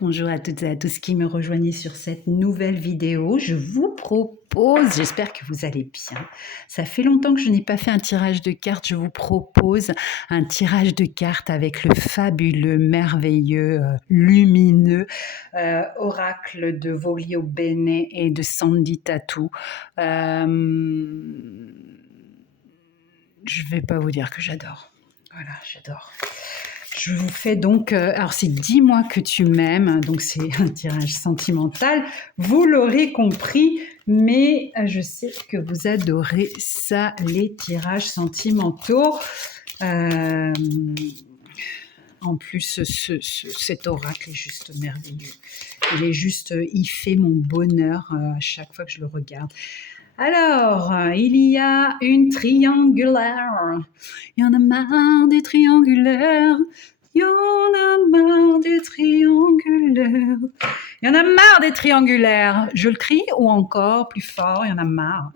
Bonjour à toutes et à tous qui me rejoignez sur cette nouvelle vidéo. Je vous propose, j'espère que vous allez bien. Ça fait longtemps que je n'ai pas fait un tirage de cartes. Je vous propose un tirage de cartes avec le fabuleux, merveilleux, lumineux oracle de Voglio Bene et de Sandy Tattoo. Je ne vais pas vous dire que j'adore. Voilà, j'adore. Je vous fais donc, alors c'est dis-moi que tu m'aimes, donc c'est un tirage sentimental, vous l'aurez compris, mais je sais que vous adorez ça, les tirages sentimentaux. En plus, cet oracle est juste merveilleux. Il fait mon bonheur à chaque fois que je le regarde. Alors, il y a une triangulaire. Il y en a marre des triangulaires. Il y en a marre des triangulaires. Il y en a marre des triangulaires. Je le crie ou encore plus fort, il y en a marre.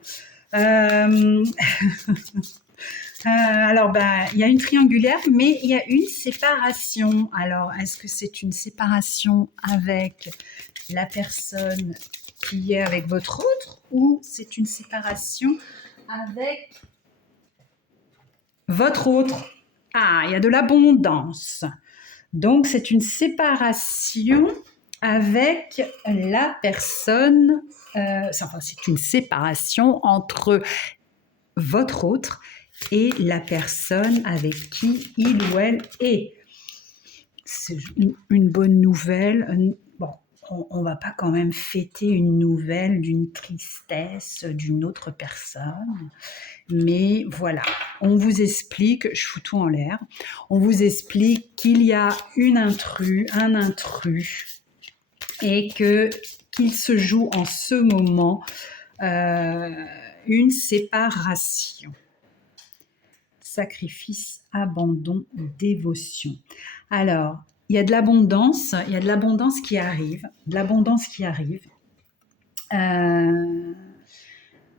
Alors, il y a une triangulaire, mais il y a une séparation. Alors, est-ce que c'est une séparation avec la personne qui est avec votre autre ou c'est une séparation avec votre autre? Ah, il y a de l'abondance. Donc, c'est une séparation avec la personne, c'est une séparation entre votre autre et la personne avec qui il ou elle est. C'est une bonne nouvelle. Bon, on ne va pas quand même fêter une nouvelle d'une tristesse d'une autre personne. Mais voilà, on vous explique, je fous tout en l'air, on vous explique qu'il y a un intrus, et qu'il se joue en ce moment une séparation. Sacrifice, abandon, dévotion. Alors, il y a de l'abondance qui arrive,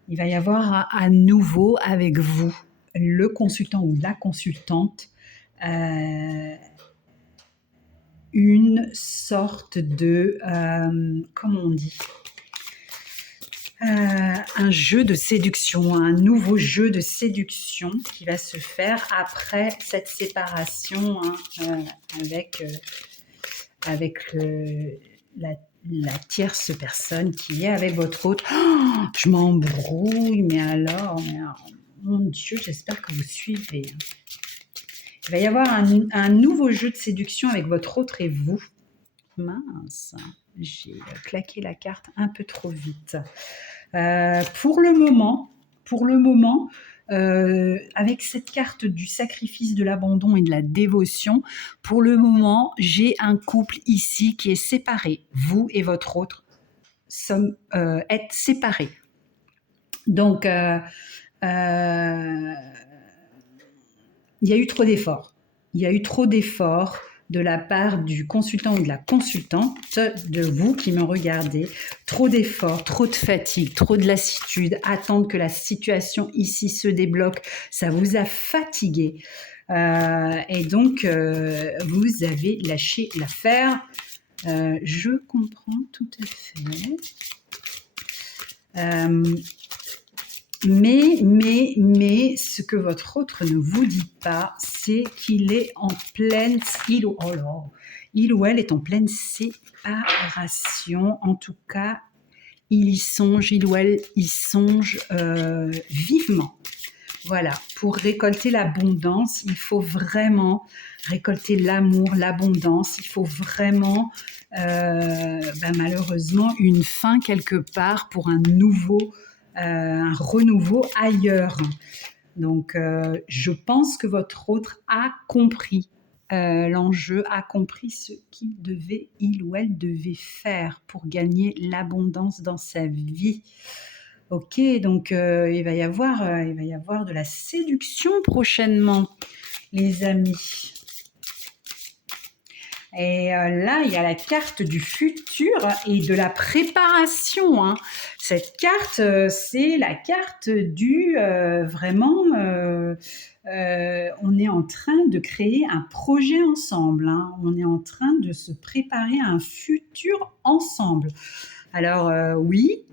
il va y avoir à nouveau avec vous, le consultant ou la consultante, une sorte de, comment on dit, un jeu de séduction, un nouveau jeu de séduction qui va se faire après cette séparation avec la tierce personne qui est avec votre autre. Oh, je m'embrouille, mais alors, mon Dieu, j'espère que vous suivez. Il va y avoir un nouveau jeu de séduction avec votre autre et vous. Mince, j'ai claqué la carte un peu trop vite. Pour le moment, avec cette carte du sacrifice, de l'abandon et de la dévotion, pour le moment, j'ai un couple ici qui est séparé. Vous et votre autre êtes séparés. Donc, il y a eu trop d'efforts. Il y a eu trop d'efforts de la part du consultant ou de la consultante, de vous qui me regardez. Trop d'efforts, trop de fatigue, trop de lassitude, attendre que la situation ici se débloque, ça vous a fatigué. Et donc, vous avez lâché l'affaire. Je comprends tout à fait. Mais ce que votre autre ne vous dit pas, c'est qu'il est en pleine, il ou elle est en pleine séparation. En tout cas, il ou elle y songe vivement. Voilà, pour récolter l'abondance, il faut vraiment récolter l'amour, l'abondance. Il faut vraiment, malheureusement, une fin quelque part pour un renouveau ailleurs. Donc, je pense que votre autre a compris l'enjeu, a compris ce il ou elle devait faire pour gagner l'abondance dans sa vie. Ok, donc il va y avoir de la séduction prochainement, les amis. Et là, il y a la carte du futur et de la préparation, hein. Cette carte, c'est la carte du vraiment, on est en train de créer un projet ensemble, hein. On est en train de se préparer à un futur ensemble. Alors oui,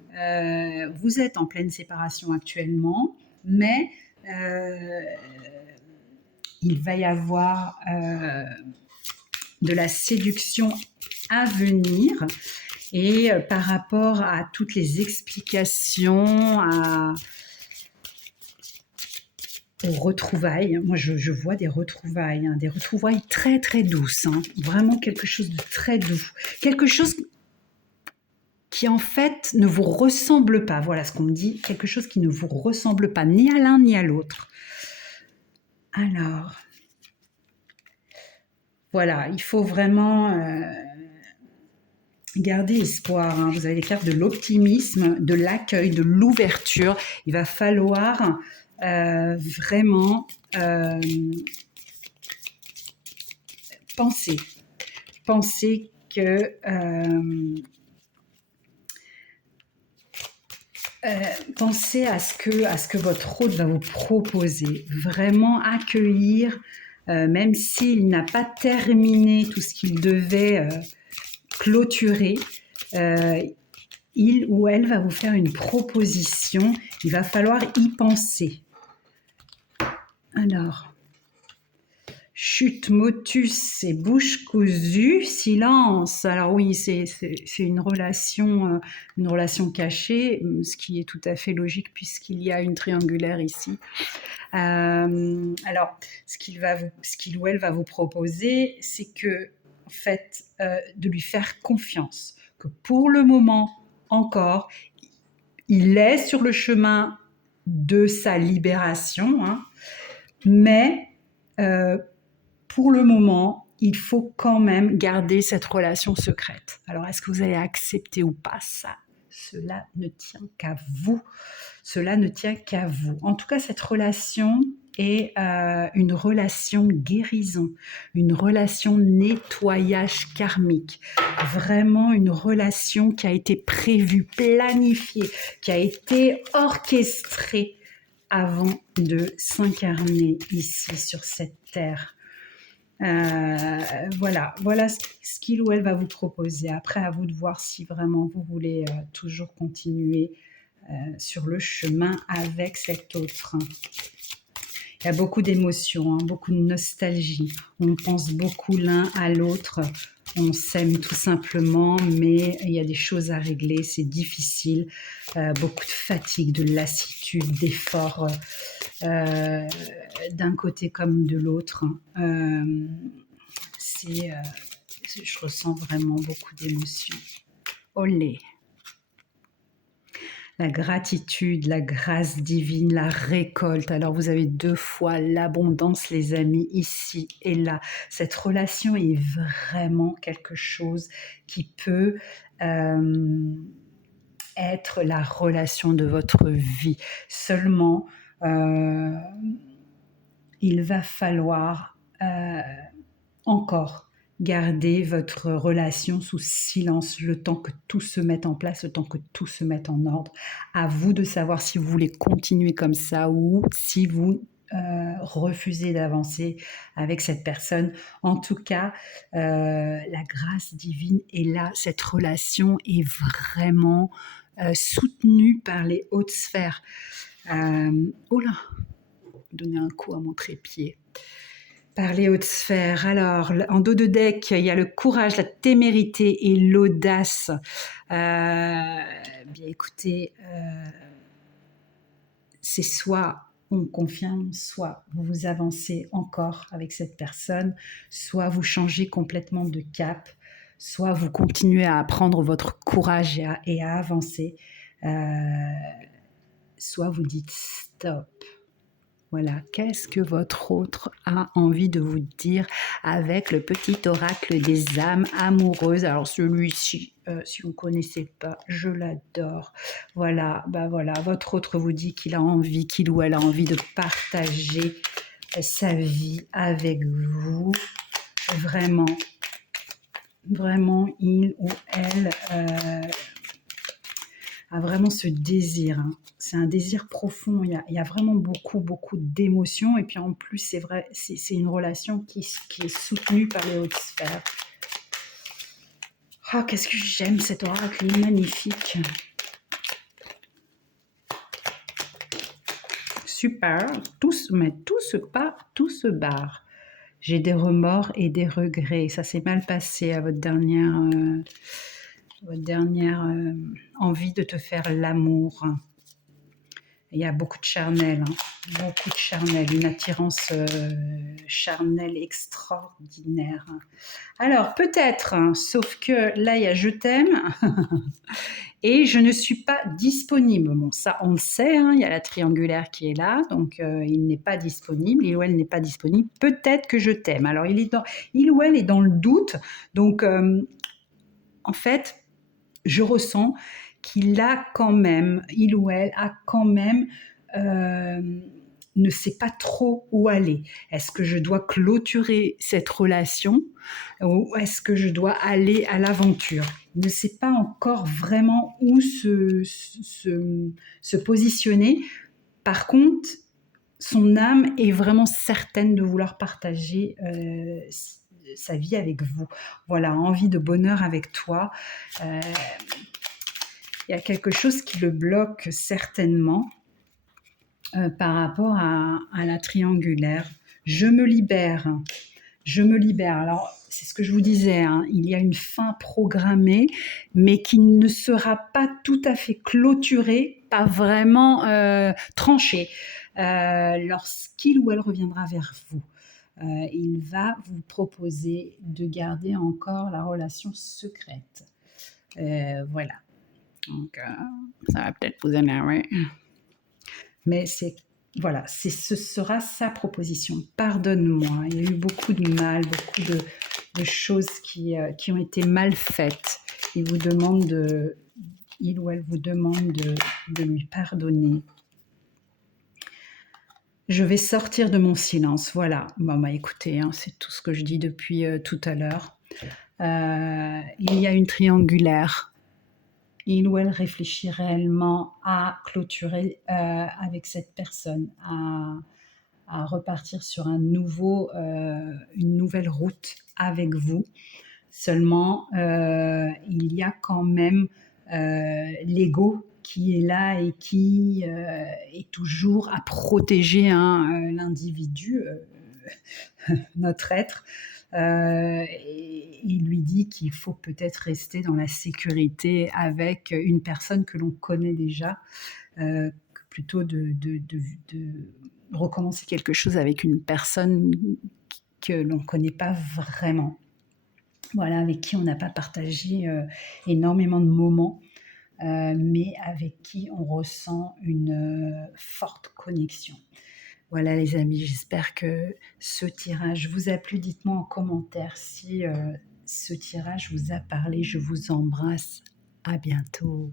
vous êtes en pleine séparation actuellement, mais il va y avoir de la séduction à venir et par rapport à toutes les explications, aux retrouvailles, moi je vois des retrouvailles, hein, des retrouvailles très très douces, hein, vraiment quelque chose de très doux, quelque chose qui en fait ne vous ressemble pas, voilà ce qu'on me dit, quelque chose qui ne vous ressemble pas ni à l'un ni à l'autre. Alors, voilà, il faut vraiment garder espoir, hein. Vous avez les cartes de l'optimisme, de l'accueil, de l'ouverture. Il va falloir vraiment penser que pensez à ce que votre hôte va vous proposer. Vraiment accueillir, même s'il n'a pas terminé tout ce qu'il devait clôturer, il ou elle va vous faire une proposition. Il va falloir y penser. Alors, chute, motus et bouche cousue, silence. Alors oui, c'est une relation cachée, ce qui est tout à fait logique puisqu'il y a une triangulaire ici. Alors, ce qu'il ou elle va vous proposer, c'est que, en fait, de lui faire confiance, que pour le moment encore, il est sur le chemin de sa libération, hein, mais pour le moment, il faut quand même garder cette relation secrète. Alors, est-ce que vous allez accepter ou pas ça? Cela ne tient qu'à vous. Cela ne tient qu'à vous. En tout cas, cette relation est une relation guérison, une relation nettoyage karmique, vraiment une relation qui a été prévue, planifiée, qui a été orchestrée avant de s'incarner ici sur cette terre. Voilà ce qu'il ou elle va vous proposer. Après, à vous de voir si vraiment vous voulez toujours continuer sur le chemin avec cet autre. Il y a beaucoup d'émotions, hein, beaucoup de nostalgie. On pense beaucoup l'un à l'autre. On s'aime tout simplement, mais il y a des choses à régler, c'est difficile. Beaucoup de fatigue, de lassitude, d'efforts d'un côté comme de l'autre. Je ressens vraiment beaucoup d'émotions. Olé! La gratitude, la grâce divine, la récolte. Alors vous avez 2 fois l'abondance, les amis, ici et là. Cette relation est vraiment quelque chose qui peut être la relation de votre vie. Seulement, il va falloir encore garder votre relation sous silence le temps que tout se mette en place, le temps que tout se mette en ordre. À vous de savoir si vous voulez continuer comme ça ou si vous refusez d'avancer avec cette personne. En tout cas, la grâce divine est là. Cette relation est vraiment soutenue par les hautes sphères. Oh là, donner un coup à mon trépied. Par les hautes sphères. Alors, en dos de deck, il y a le courage, la témérité et l'audace. Bien écoutez, c'est soit on confirme, soit vous avancez encore avec cette personne, soit vous changez complètement de cap, soit vous continuez à prendre votre courage et à avancer, soit vous dites stop. Voilà, qu'est-ce que votre autre a envie de vous dire avec le petit oracle des âmes amoureuses? Alors celui-ci, si vous ne connaissez pas, je l'adore. Voilà, voilà, votre autre vous dit qu'il a envie, qu'il ou elle a envie de partager sa vie avec vous. Vraiment, Vraiment, il ou elle a vraiment ce désir, hein. C'est un désir profond, il y a vraiment beaucoup, beaucoup d'émotions et puis en plus, c'est vrai, c'est une relation qui est soutenue par les hautes sphères. Ah, qu'est-ce que j'aime cet oracle, il est magnifique. Super, mais tout se barre. J'ai des remords et des regrets. Ça s'est mal passé à votre dernière envie de te faire l'amour. Il y a beaucoup de charnel, hein, beaucoup de charnel, une attirance charnelle extraordinaire. Alors peut-être, hein, sauf que là il y a je t'aime et je ne suis pas disponible. Bon, ça on le sait, hein, il y a la triangulaire qui est là, donc il n'est pas disponible, il ou elle n'est pas disponible. Peut-être que je t'aime. Alors il ou elle est dans le doute, donc en fait, je ressens qu'il a quand même, il ou elle a quand même, ne sait pas trop où aller. Est-ce que je dois clôturer cette relation ou est-ce que je dois aller à l'aventure? Il ne sait pas encore vraiment où se positionner. Par contre, son âme est vraiment certaine de vouloir partager sa vie avec vous. Voilà, envie de bonheur avec toi. Il y a quelque chose qui le bloque certainement par rapport à la triangulaire. Je me libère. Je me libère. Alors, c'est ce que je vous disais, hein, il y a une fin programmée, mais qui ne sera pas tout à fait clôturée, pas vraiment tranchée. Lorsqu'il ou elle reviendra vers vous, il va vous proposer de garder encore la relation secrète. Voilà. Donc, ça va peut-être vous énerver. Mais voilà, ce sera sa proposition. Pardonne-moi, il y a eu beaucoup de mal, beaucoup de choses qui ont été mal faites. Il ou elle vous demande de lui pardonner. Je vais sortir de mon silence. Voilà. Bon, bah, écoutez, hein, c'est tout ce que je dis depuis tout à l'heure. Il y a une triangulaire. Il ou elle réfléchit réellement à clôturer avec cette personne, à repartir sur une nouvelle route avec vous. Seulement, il y a quand même l'ego qui est là et qui est toujours à protéger l'individu, notre être. Et il lui dit qu'il faut peut-être rester dans la sécurité avec une personne que l'on connaît déjà, plutôt de recommencer quelque chose avec une personne que l'on ne connaît pas vraiment. Voilà, avec qui on n'a pas partagé énormément de moments, mais avec qui on ressent une forte connexion. Voilà les amis, j'espère que ce tirage vous a plu. Dites-moi en commentaire si ce tirage vous a parlé. Je vous embrasse. À bientôt.